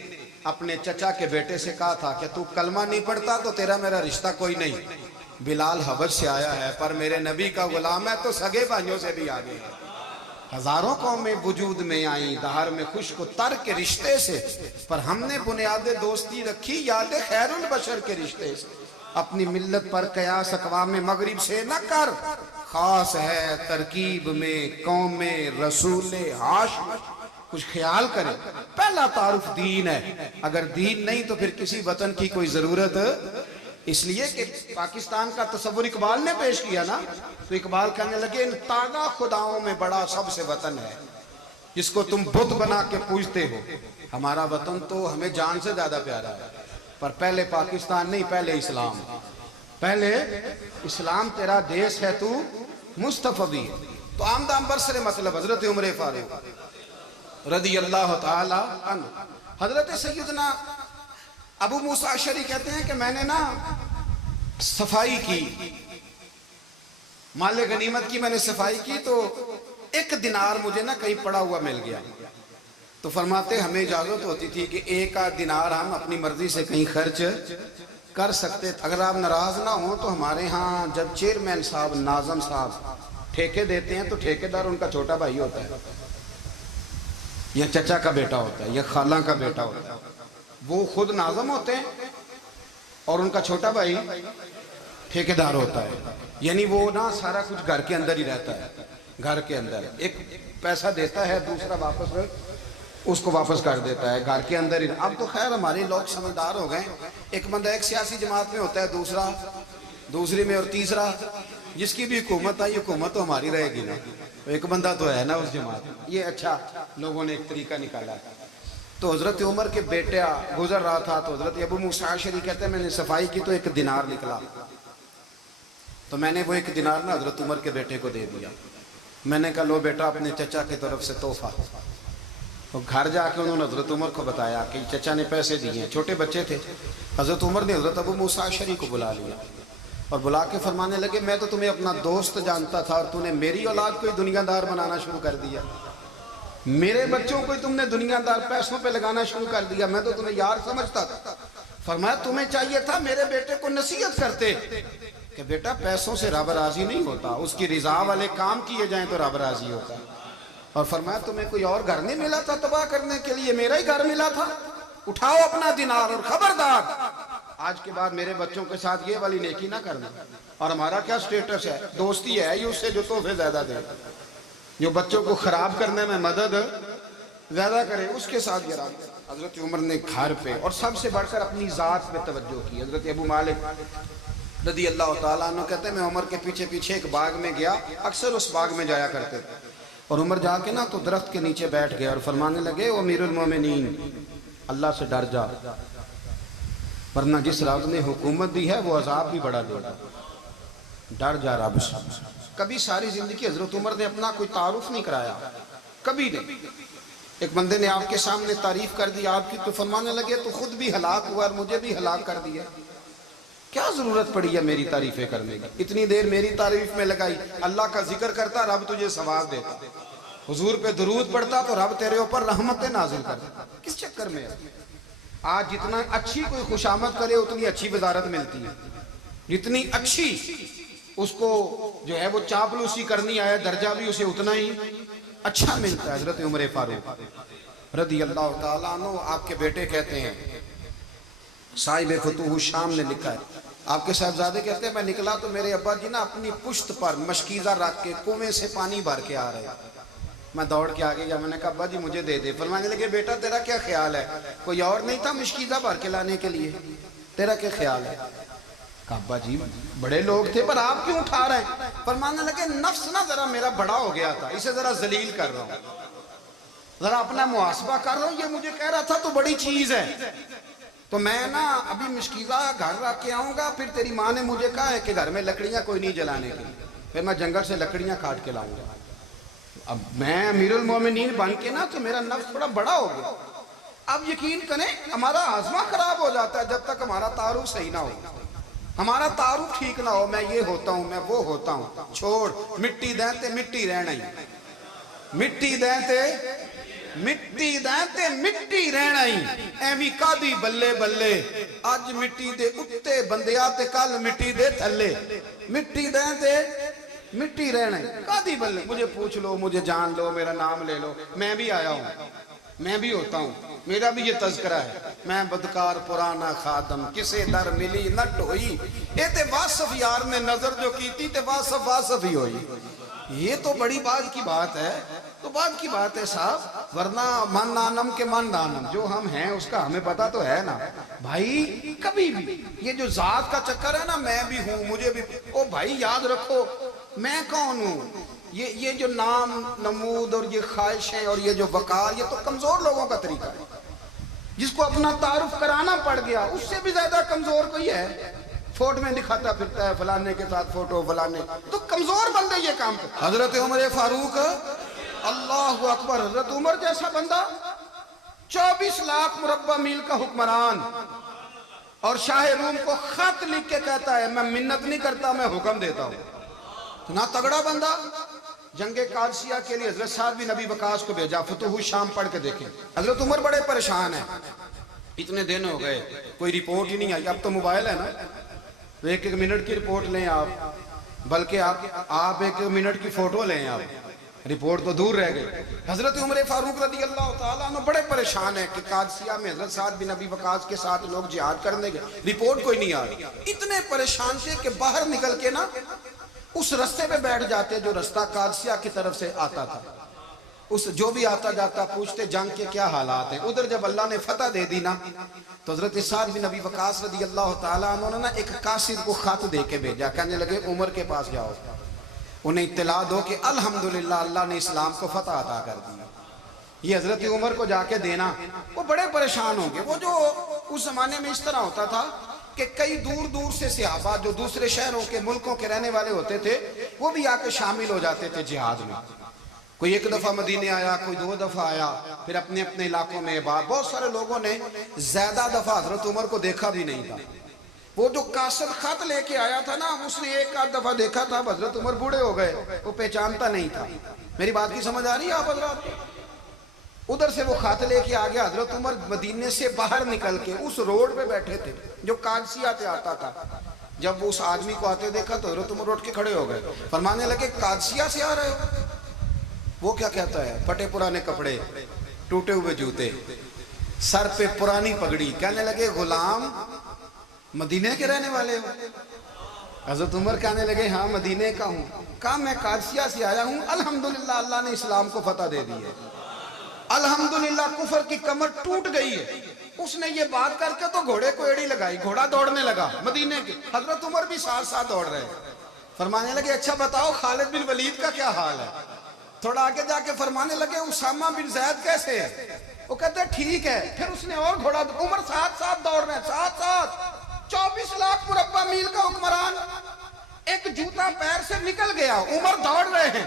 اپنے چچا کے بیٹے سے کہا تھا کہ تو کلمہ نہیں پڑھتا تو تیرا میرا رشتہ کوئی نہیں. بلال حبش سے آیا ہے پر میرے نبی کا غلام ہے تو سگے بھائیوں سے بھی آگے ہے. ہزاروں قومیں وجود میں آئیں دہر میں خشک و تر کے رشتے سے، پر ہم نے بنیاد دوستی رکھی یاد خیر البشر کے رشتے سے. اپنی ملت پر قیاس اقوام مغرب سے نہ کر، خاص ہے ترکیب میں قوم رسول ہاشم. کچھ خیال کرے. پہلا تعارف دین ہے، اگر دین نہیں تو پھر کسی وطن کی کوئی ضرورت. اس لیے کہ پاکستان کا تصور اقبال نے پیش کیا نا، تو اقبال کہنے لگے ان تازہ خداؤں میں بڑا سب سے وطن ہے جس کو تم بت بنا کے پوجتے ہو. ہمارا وطن تو ہمیں جان سے زیادہ پیارا ہے، پر پہلے پاکستان نہیں، پہلے اسلام. پہلے اسلام تیرا دیس ہے، تو مصطفی. تو آمدہ برسر مطلب حضرت عمر فاروق رضی اللہ تعالی عنہ. حضرت سیدنا ابو موسیٰ اشعری کہتے ہیں کہ میں نے نا صفائی کی، مال غنیمت کی میں نے صفائی کی، تو ایک دینار مجھے نا کہیں پڑا ہوا مل گیا. تو فرماتے ہمیں اجازت ہوتی تھی کہ ایک دینار ہم اپنی مرضی سے کہیں خرچ کر سکتے. اگر آپ ناراض نہ ہوں تو ہمارے ہاں جب چیئرمین صاحب ناظم صاحب ٹھیکے دیتے ہیں تو ٹھیکیدار ان کا چھوٹا بھائی ہوتا ہے، یا چچا کا بیٹا ہوتا ہے، یا خالہ کا بیٹا ہوتا ہے. وہ خود ناظم ہوتے ہیں اور ان کا چھوٹا بھائی ٹھیکیدار ہوتا ہے. یعنی وہ نا سارا کچھ گھر کے اندر ہی رہتا ہے. گھر کے اندر ایک پیسہ دیتا ہے، دوسرا واپس اس کو واپس کر دیتا ہے گھر کے اندر ہی. اب تو خیر ہمارے لوگ سمجھدار ہو گئے. ایک بندہ ایک سیاسی جماعت میں ہوتا ہے، دوسرا دوسری میں، اور تیسرا جس کی بھی حکومت آئی حکومت تو ہماری رہے گی نا. ایک بندہ تو ہے نا اس جماعت میں. یہ اچھا لوگوں نے ایک طریقہ نکالا. تو حضرت عمر کے بیٹا گزر رہا تھا تو حضرت ابو موسیٰ اشعری کہتے ہیں میں نے صفائی کی تو ایک دینار نکلا. تو میں نے وہ ایک دینار نا حضرت عمر کے بیٹے کو دے دیا. میں نے کہا لو بیٹا اپنے چچا کی طرف سے تحفہ. تو گھر جا کے انہوں نے حضرت عمر کو بتایا کہ چچا نے پیسے دیے ہیں. چھوٹے بچے تھے. حضرت عمر نے حضرت ابو موسیٰ اشعری کو بلا لیا اور بلا کے فرمانے لگے میں تو تمہیں اپنا دوست جانتا تھا اور تو نے میری اولاد کو ہی دنیا دار بنانا شروع کر دیا. میرے بچوں کو ہی تم نے دنیا دار پیسوں پہ لگانا شروع کر دیا. میں تو تمہیں یار سمجھتا تھا. فرمایا تمہیں چاہیے تھا میرے بیٹے کو نصیحت کرتے کہ بیٹا پیسوں سے رب راضی نہیں ہوتا، اس کی رضا والے کام کیے جائیں تو رب راضی ہوتا. اور فرمایا تمہیں کوئی اور گھر نہیں ملا تھا تباہ کرنے کے لیے، میرا ہی گھر ملا تھا. اٹھاؤ اپنا دینار اور خبردار آج کے بعد میرے بچوں کے ساتھ یہ والی نیکی نہ کرنا. اور ہمارا کیا سٹیٹس ہے؟ دوستی ہے یہ اس سے جو تحفے زیادہ دے، جو بچوں کو خراب کرنے میں مدد زیادہ کرے اس کے ساتھ گرا. حضرت عمر نے گھر پہ اور سب سے بڑھ کر اپنی ذات پہ توجہ کی. حضرت ابو مالک رضی اللہ تعالیٰ عنہ کہتے ہیں میں عمر کے پیچھے پیچھے ایک باغ میں گیا، اکثر اس باغ میں جایا کرتے تھے. اور عمر جا کے نا تو درخت کے نیچے بیٹھ گئے اور فرمانے لگے او امیر المومنین اللہ سے ڈر جا، ورنہ جس رب نے حکومت دی ہے وہ عذاب بھی بڑا دے گا. ڈر جا رب سے. کبھی ساری زندگی حضرت عمر نے اپنا کوئی تعارف نہیں کرایا، کبھی نہیں. ایک بندے نے آپ کے سامنے تعریف کر دی آپ کی تو فرمانے لگے تو خود بھی ہلاک ہوا اور مجھے بھی ہلاک کر دیا. کیا ضرورت پڑی ہے میری تعریفیں کرنے کی؟ اتنی دیر میری تعریف میں لگائی. اللہ کا ذکر کرتا رب تجھے ثواب دیتا، حضور پہ درود پڑھتا تو رب تیرے اوپر رحمتیں نازل کرتا. کس چکر میں ہے؟ آج جتنا اچھی کوئی خوشامد کرے اتنی اچھی وزارت ملتی ہے، جتنی اچھی اس کو جو ہے وہ چاپلوسی کرنی آئے درجہ بھی اسے اتنا ہی اچھا ملتا ہے. حضرت عمر فاروق رضی اللہ تعالیٰ عنہ آپ کے بیٹے کہتے ہیں، صاحب فتوح الشام نے لکھا ہے آپ کے صاحبزادے کہتے ہیں میں نکلا تو میرے ابا جی نا اپنی پشت پر مشکیزہ رکھ کے کنویں سے پانی بھر کے آ رہے. میں دوڑ کے آگے گیا, میں نے کہا ابا جی مجھے دے دے. فرمانے لگے بیٹا تیرا کیا خیال ہے, کوئی اور نہیں تھا مشکیزہ بھر کے لانے کے لیے, تیرا کیا خیال ہے؟ کہا ابا جی بڑے لوگ تھے پر آپ کیوں اٹھا رہے ہیں؟ فرمانے لگے نفس نا ذرا میرا بڑا ہو گیا تھا, اسے ذرا ذلیل کر رہا ہوں, ذرا اپنا محاسبہ کر رہا ہوں. یہ مجھے کہہ رہا تھا تو بڑی چیز ہے, تو میں نا ابھی مشکیزہ گھر رکھ کے آؤں گا, پھر تیری ماں نے مجھے کہا ہے کہ گھر میں لکڑیاں کوئی نہیں جلانے کے لیے, پھر میں جنگل سے لکڑیاں کاٹ کے لاؤں گا. اب میں امیر المومنین بن کے نا تو میرا نفس تھوڑا بڑا ہو گیا. اب یقین کریں ہمارا ہاضمہ خراب ہو جاتا ہے جب تک ہمارا تعارف صحیح نہ ہو, ہمارا تعارف ٹھیک نہ ہو. میں یہ ہوتا ہوں, میں وہ ہوتا ہوں, چھوڑ مٹی دیں تے مٹی رہنا ہی, مٹی دیں تے مٹی دیں تے مٹی رہنا ہی. ایوی کادی بلے بلے اج مٹی دے اتے بندیا تے کل مٹی دے تھلے, مٹی دیں تے مٹی رہنا ہے کادی بلے. مجھے پوچھ لو, مجھے جان لو, میرا نام لے لو, میں بھی آیا ہوں, میں بھی ہوتا ہوں, میرا بھی یہ تذکرہ ہے. میں بدکار پرانا خادم کسے در ملی نہ ٹوئی, اے تے واصف یار نے نظر جو کی تھی تے واصف واصف ہی ہوئی. یہ تو بڑی بات کی بات ہے, تو بات کی بات ہے صاحب, ورنہ من نانم کے من نانم, جو ہم ہیں اس کا ہمیں پتا تو ہے نا بھائی. کبھی بھی یہ جو ذات کا چکر ہے نا, میں بھی ہوں, مجھے بھی, او بھائی یاد رکھو میں کون ہوں. یہ جو نام نمود اور یہ خواہشیں اور یہ جو وقار, یہ تو کمزور لوگوں کا طریقہ ہے. جس کو اپنا تعارف کرانا پڑ گیا اس سے بھی زیادہ کمزور کوئی ہے. فوٹو میں دکھاتا پھرتا ہے فلانے کے ساتھ فوٹو, فلانے, تو کمزور بندے یہ کام کرتے. حضرت عمر فاروق اللہ اکبر, حضرت عمر جیسا بندہ 24 لاکھ مربع میل کا حکمران, اور شاہ روم کو خط لکھ کے کہتا ہے میں منت نہیں کرتا میں حکم دیتا ہوں. اتنا تگڑا بندہ. جنگ قادسیہ کے لیے حضرت سعد بن ابی وقاص کو بھیجا, فتوح الشام پڑھ کے دیکھیں. حضرت عمر بڑے پریشان ہیں, اتنے دن ہو گئے کوئی رپورٹ ہی نہیں آئی. اب تو موبائل ہے نا, ایک ایک منٹ کی رپورٹ لیں آپ, بلکہ آپ ایک منٹ کی فوٹو لیں, آپ رپورٹ تو دور رہ گئی. حضرت عمر فاروق رضی اللہ تعالیٰ عنہ بڑے پریشان ہیں کہ قادسیہ میں حضرت سعد بن ابی وقاص کے ساتھ لوگ جہاد کرنے گئے, رپورٹ کوئی نہیں آ رہی. اتنے پریشان تھے کہ باہر نکل کے نا اس رستے پہ بیٹھ جاتے جو رستہ قادسیہ کی طرف سے آتا تھا. اس جو بھی آتا جاتا پوچھتے جنگ کے کیا حالات ہیں. ادھر جب اللہ نے فتح دے دی نا تو حضرت سعد بن ابی وقاص رضی اللہ تعالیٰ عنہ نے ایک قاصد کو خط دے کے بھیجا, کہنے لگے عمر کے پاس جاؤ, انہیں اطلاع دو کہ الحمدللہ اللہ نے اسلام کو فتح عطا کر دی. یہ حضرت عمر کو جا کے دینا. وہ بڑے پریشان ہوں گے. وہ جو اس زمانے میں اس طرح ہوتا تھا کہ کئی دور دور سے صحابہ جو دوسرے شہروں کے ملکوں کے رہنے والے ہوتے تھے وہ بھی آ کے شامل ہو جاتے تھے جہاد میں. کوئی ایک دفعہ مدینے آیا, کوئی 2 دفعہ آیا, پھر اپنے اپنے علاقوں میں عبادت. بہت سارے لوگوں نے زیادہ دفعہ حضرت عمر کو دیکھا بھی نہیں تھا. وہ جو قاصد خط لے کے آیا تھا نا, اس نے ایک آدھ دفعہ دیکھا تھا, حضرت عمر بوڑھے ہو گئے, وہ پہچانتا نہیں تھا. میری بات کی سمجھ آ رہی ہے آپ حضرات؟ ادھر سے وہ خط لے کے آگیا. حضرت عمر مدینے سے باہر نکل کے اس روڈ پہ بیٹھے تھے جو قادسیہ سے آتا تھا. جب وہ اس آدمی کو آتے دیکھا تو حضرت عمر اٹھ کے کھڑے ہو گئے, فرمانے لگے قادسیہ سے آ رہے ہو؟ وہ کیا کہتا ہے, پھٹے پرانے کپڑے, ٹوٹے ہوئے جوتے, سر پہ پرانی پگڑی. کہنے لگے غلام مدینے کے رہنے والے ہو؟ حضرت عمر کہنے لگے ہاں مدینے کا ہوں. کہا میں قادسیہ سے آیا ہوں, الحمدللہ اللہ نے اسلام کو فتح دے دی ہے, الحمدللہ کفر کی کمر ٹوٹ گئی ہے. اس نے یہ بات کر کے تو گھوڑے کو ایڑی لگائی, گھوڑا دوڑنے لگا مدینے کے. حضرت عمر بھی ساتھ ساتھ دوڑ رہے. فرمانے لگے اچھا بتاؤ خالد بن ولید کا کیا حال ہے؟ تھوڑا آگے جا کے فرمانے لگے اسامہ بن زید کیسے ہے؟ وہ کہتے ہیں ٹھیک ہے. پھر اس نے اور گھوڑا, عمر ساتھ ساتھ دوڑ رہے ہیں, ساتھ ساتھ. 24 لاکھ مربع میل کا حکمران, ایک جوتا پیر سے نکل گیا, عمر دوڑ رہے ہیں.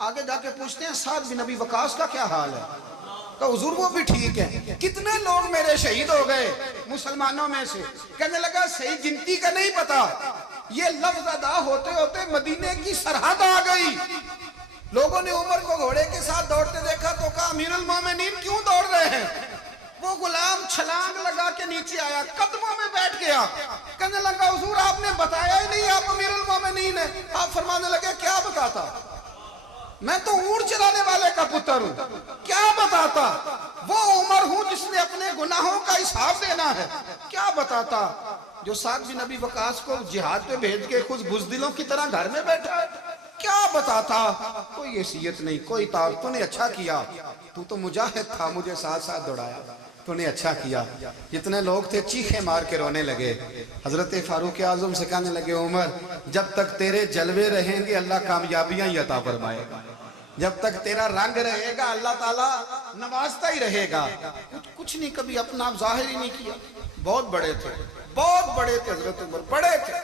آگے جا کے پوچھتے ہیں سعد بن ابی وقاص کا کیا حال ہے؟ کہ حضور وہ بھی ٹھیک ہے. کتنے لوگ میرے شہید ہو گئے مسلمانوں میں سے؟ کہنے لگا صحیح گنتی کا نہیں پتا, یہ لفظ ادا ہوتے ہوتے مدینے کی سرحد آ گئی. لوگوں نے عمر کو گھوڑے کے ساتھ دوڑتے دیکھا تو کہا امیر المومنین کیوں دوڑ رہے ہیں؟ وہ غلام چھلانگ لگا کے نیچے آیا, قدموں میں بیٹھ گیا. کہنے لگا حضور آپ نے بتایا ہی نہیں آپ امیر المومنین ہیں. آپ فرمانے لگے کیا بتاتا, میں تو اونٹ چلانے والے کا پتر ہوں, کیا بتاتا. وہ عمر ہوں جس نے اپنے گناہوں کا حساب دینا ہے, کیا بتاتا. جو ساتھ بھی نبی وقاص کو جہاد پہ بھیج کے خود بزدلوں کی طرح گھر میں بیٹھا ہے، کیا بتاتا؟ کوئی حیثیت نہیں، کوئی تعارف۔ تو نے اچھا کیا، تو مجاہد تھا، مجھے ساتھ ساتھ دوڑایا، تو نے اچھا کیا۔ جتنے لوگ تھے چیخیں مار کے رونے لگے۔ حضرت فاروق اعظم سے کہنے لگے عمر جب تک تیرے جلوے رہیں گے اللہ کامیابیاں ہی عطا فرمائے گا، جب تک تیرا رنگ رہے گا اللہ تعالیٰ نوازتا ہی رہے گا۔ کچھ نہیں کبھی اپنا ظاہر ہی نہیں کیا۔ بہت بڑے تھے، بہت بڑے تھے حضرت عمر، بڑے تھے،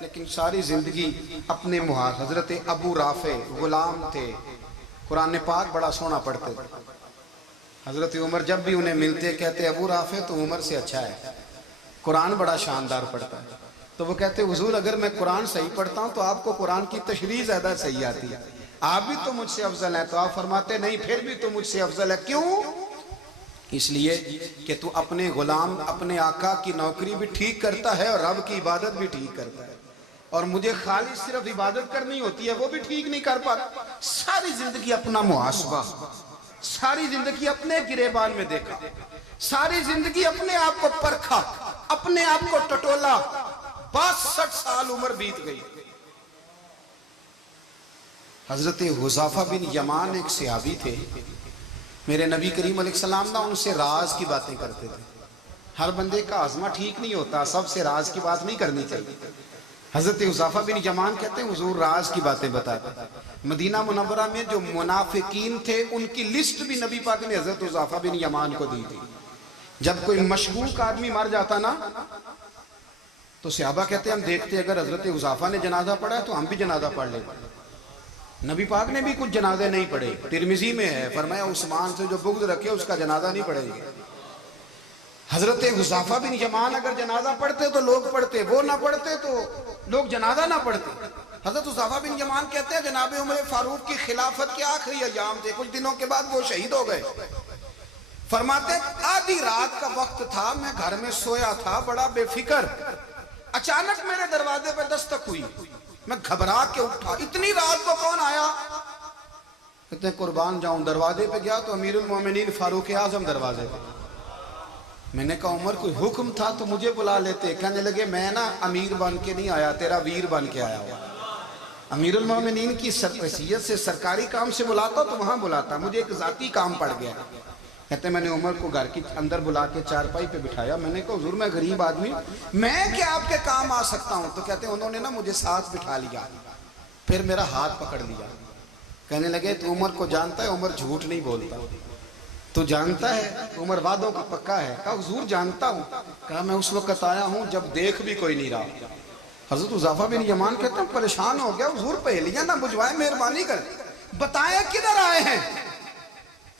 لیکن ساری زندگی اپنے محاذ۔ حضرت ابو رافع غلام تھے، قرآن پاک بڑا سونا پڑھتے تھے۔ حضرت عمر جب بھی انہیں ملتے کہتے ابو رافع تو عمر سے اچھا ہے، قرآن بڑا شاندار پڑھتا ہے۔ تو وہ کہتے حضور اگر میں قرآن صحیح پڑھتا ہوں تو آپ کو قرآن کی تشریح زیادہ صحیح آتی ہے، آپ بھی تو مجھ سے افضل ہیں۔ تو آپ فرماتے نہیں پھر بھی تو مجھ سے افضل ہے۔ کیوں؟ اس لیے کہ تو اپنے غلام اپنے آقا کی نوکری بھی ٹھیک کرتا ہے اور رب کی عبادت بھی ٹھیک کرتا ہے، اور مجھے خالی صرف عبادت کرنی ہوتی ہے وہ بھی ٹھیک نہیں کر پاتا۔ ساری زندگی اپنا محاسبہ، ساری زندگی اپنے گریبان میں دیکھا، ساری زندگی اپنے آپ کو پرکھا، اپنے آپ کو ٹٹولا۔ 62 سال عمر بیت گئی۔ حضرت حذیفہ بن یمان ایک صحابی تھے، میرے نبی کریم علیہ السلام نہ ان سے راز کی باتیں کرتے تھے۔ ہر بندے کا عزمہ ٹھیک نہیں ہوتا، سب سے راز کی بات نہیں کرنی چاہیے۔ حضرت حذیفہ بن یمان کہتے ہیں حضور راز کی باتیں بتاتے۔ مدینہ منورہ میں جو منافقین تھے ان کی لسٹ بھی نبی پاک نے حضرت حذیفہ بن یمان کو دی تھی۔ جب کوئی مشکوک آدمی مر جاتا نا تو صحابہ کہتے ہیں ہم دیکھتے اگر حضرت حذیفہ نے جنازہ پڑھا ہے تو ہم بھی جنازہ پڑھ لیں۔ نبی پاک نے بھی کچھ جنازے نہیں پڑھے، ترمذی میں ہے، فرمایا عثمان سے جو بغض رکھے اس کا جنازہ نہیں پڑھیں گے۔ حضرت حذیفہ بن یمان اگر جنازہ پڑھتے تو لوگ پڑھتے، وہ نہ پڑھتے تو لوگ جنازہ نہ پڑھتے۔ حضرت حذیفہ بن یمان کہتے ہیں جناب عمر فاروق کی خلافت کے آخری ایام تھے، کچھ دنوں کے بعد وہ شہید ہو گئے۔ فرماتے آدھی رات کا وقت تھا، میں گھر میں سویا تھا بڑا بے فکر، اچانک میرے دروازے پہ دستک ہوئی، میں گھبرا کے اٹھا، اتنی رات کو کون آیا؟ کہتے ہیں قربان جاؤں، دروازے پہ گیا تو امیر المومنین فاروق اعظم دروازے پہ۔ میں نے کہا عمر کوئی حکم تھا تو مجھے بلا لیتے۔ کہنے لگے میں نا امیر بن کے نہیں آیا، تیرا ویر بن کے آیا ہوا۔ امیر المومنین کی حیثیت سے سرکاری کام سے بلاتا تو وہاں بلاتا، مجھے ایک ذاتی کام پڑ گیا۔ کہتے ہیں میں نے عمر کو گھر کی اندر بلا کے چارپائی پہ بٹھایا، میں نے کہا حضور میں غریب آدمی، میں کیا آپ کے کام آ سکتا ہوں؟ تو کہتے ہیں انہوں نے نا مجھے ساتھ بٹھا لیا، پھر میرا ہاتھ پکڑ لیا، کہنے لگے تو عمر کو جانتا ہے؟ عمر جھوٹ نہیں بولتا، تو جانتا ہے؟ عمر وعدوں کا پکا ہے۔ کہا حضور جانتا ہوں۔ کہا میں اس وقت آیا ہوں جب دیکھ بھی کوئی نہیں رہا۔ حضرت حذیفہ بن یمان کہتے ہیں پریشان ہو گیا، حضور پہلیاں نہ بجھوائے، مہربانی کر بتائیں کدھر آئے ہیں؟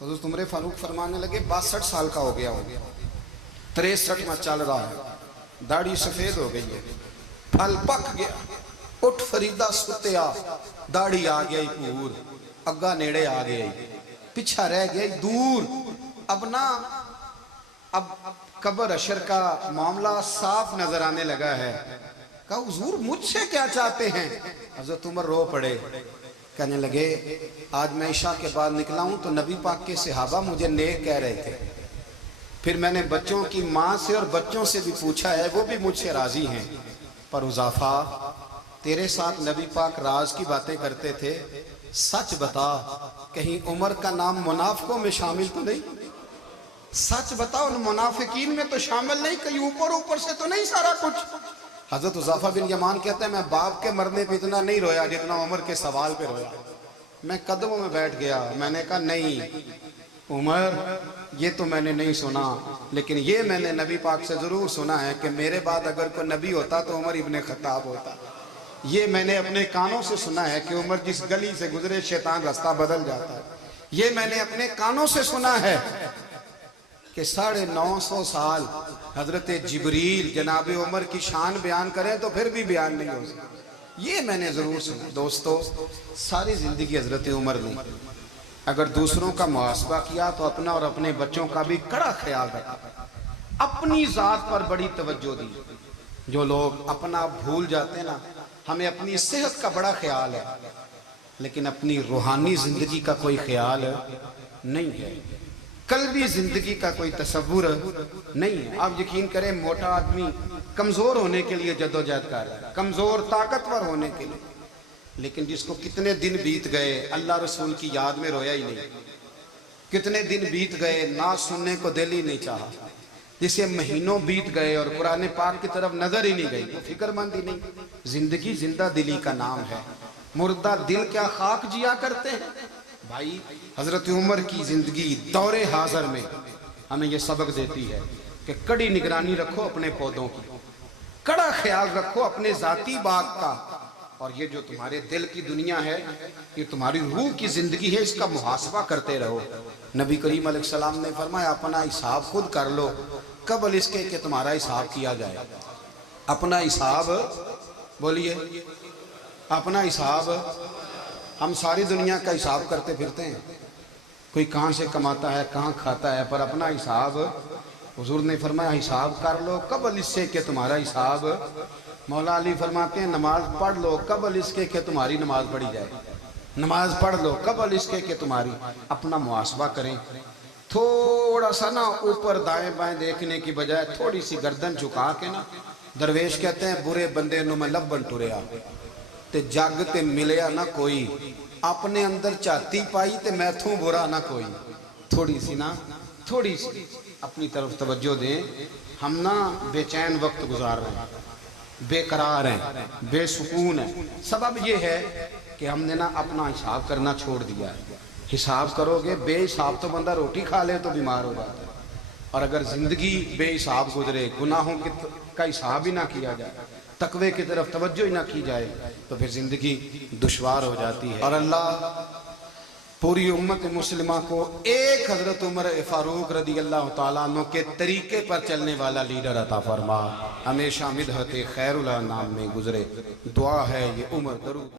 حضرت عمر فاروق فرمانے لگے 62 سال کا ہو گیا 63 میں چل رہا ہے، داڑھی سفید ہو گئی ہے، پھل پک گیا، اٹھ فریدہ ستیا، داڑھی آ گئی پور، اگا نیڑے آ گئی، پیچھا رہ گئی دور۔ اب نا اب قبر اشر کا معاملہ صاف نظر آنے لگا ہے۔ کہا حضور مجھ سے کیا چاہتے ہیں؟ حضرت عمر رو پڑے، کہنے لگے آج میں عشاء کے بعد نکلا ہوں تو نبی پاک کے صحابہ مجھے نیک کہہ رہے تھے، پھر میں نے بچوں کی ماں سے اور بچوں سے بھی پوچھا ہے، وہ بھی مجھ سے راضی ہیں، پر حذیفہ تیرے ساتھ نبی پاک راز کی باتیں کرتے تھے، سچ بتا کہیں عمر کا نام منافقوں میں شامل تو نہیں؟ سچ بتا ان منافقین میں تو شامل نہیں، کہیں اوپر اوپر سے تو نہیں سارا کچھ؟ حضرت حذیفہ بن یمان کہتے ہیں میں باپ کے مرنے پہ اتنا نہیں رویا جتنا عمر کے سوال پہ رویا۔ میں قدموں میں بیٹھ گیا، میں نے کہا نہیں عمر یہ تو میں نے نہیں سنا، لیکن یہ میں نے نبی پاک سے ضرور سنا ہے کہ میرے بعد اگر کوئی نبی ہوتا تو عمر ابن خطاب ہوتا۔ یہ میں نے اپنے کانوں سے سنا ہے کہ عمر جس گلی سے گزرے شیطان راستہ بدل جاتا ہے۔ یہ میں نے اپنے کانوں سے سنا ہے کہ 950 سال حضرت جبریل جناب عمر کی شان بیان کریں تو پھر بھی بیان نہیں ہو سکتا۔ یہ میں نے ضرور سنا۔ دوستو ساری زندگی حضرت عمر نے اگر دوسروں کا محاسبہ کیا تو اپنا اور اپنے بچوں کا بھی کڑا خیال رکھا، اپنی ذات پر بڑی توجہ دی۔ جو لوگ اپنا بھول جاتے ہیں نا، ہمیں اپنی صحت کا بڑا خیال ہے لیکن اپنی روحانی زندگی کا کوئی خیال نہیں ہے، قلبی زندگی کا کوئی تصور نہیں ہے۔ آپ یقین کریں موٹا آدمی کمزور ہونے کے لیے جدوجہد کر رہا ہے، کمزور طاقتور ہونے کے لیے، لیکن جس کو کتنے دن بیت گئے اللہ رسول کی یاد میں رویا ہی نہیں، کتنے دن بیت گئے نہ سننے کو دل ہی نہیں چاہا، جسے مہینوں بیت گئے اور قرآن پاک کی طرف نظر ہی نہیں گئی، وہ فکر مند ہی نہیں۔ زندگی زندہ دلی کا نام ہے، مردہ دل کیا خاک جیا کرتے ہیں۔ بھائی حضرت عمر کی زندگی دور حاضر میں ہمیں یہ سبق دیتی ہے کہ کڑی نگرانی رکھو اپنے پودوں کی، کڑا خیال رکھو اپنے ذاتی باغ کا، اور یہ جو تمہارے دل کی دنیا ہے، یہ تمہاری روح کی زندگی ہے، اس کا محاسبہ کرتے رہو۔ نبی کریم علیہ السلام نے فرمایا اپنا حساب خود کر لو قبل اس کے کہ تمہارا حساب کیا جائے۔ اپنا حساب بولیے، اپنا حساب، ہم ساری دنیا کا حساب کرتے پھرتے ہیں، کوئی کہاں سے کماتا ہے کہاں کھاتا ہے، پر اپنا حساب حضور نے فرمایا حساب کر لو قبل اس سے کہ تمہارا حساب۔ مولا علی فرماتے ہیں نماز پڑھ لو قبل اس کے کہ تمہاری نماز پڑھی جائے، نماز پڑھ لو قبل اس کے کہ تمہاری۔ اپنا محاسبہ کریں، تھوڑا سا نا اوپر دائیں بائیں دیکھنے کی بجائے تھوڑی سی گردن جھکا کے نا، درویش کہتے ہیں برے بندے نو میں لبن ٹریا تے جگ تے ملیا نہ کوئی، اپنے اندر چاہتی پائی تے میں تھوں برا نہ کوئی۔ تھوڑی سی نا، تھوڑی سی اپنی طرف توجہ دیں۔ ہم نا بے چین وقت گزار رہے ہیں، بے قرار ہیں، بے سکون ہیں، سبب یہ ہے کہ ہم نے نا اپنا حساب کرنا چھوڑ دیا ہے۔ حساب کرو گے، بے حساب تو بندہ روٹی کھا لے تو بیمار ہو جاتا ہے، اور اگر زندگی بے حساب گزرے، گناہوں کا حساب ہی نہ کیا جائے، تقوی کی طرف توجہ ہی نہ کی جائے، تو پھر زندگی دشوار ہو جاتی ہے۔ اور اللہ پوری امت مسلمہ کو ایک حضرت عمر فاروق رضی اللہ تعالیٰ عنہ کے طریقے پر چلنے والا لیڈر عطا فرما، ہمیشہ مدحت خیر الانام میں گزرے۔ دعا ہے یہ عمر درود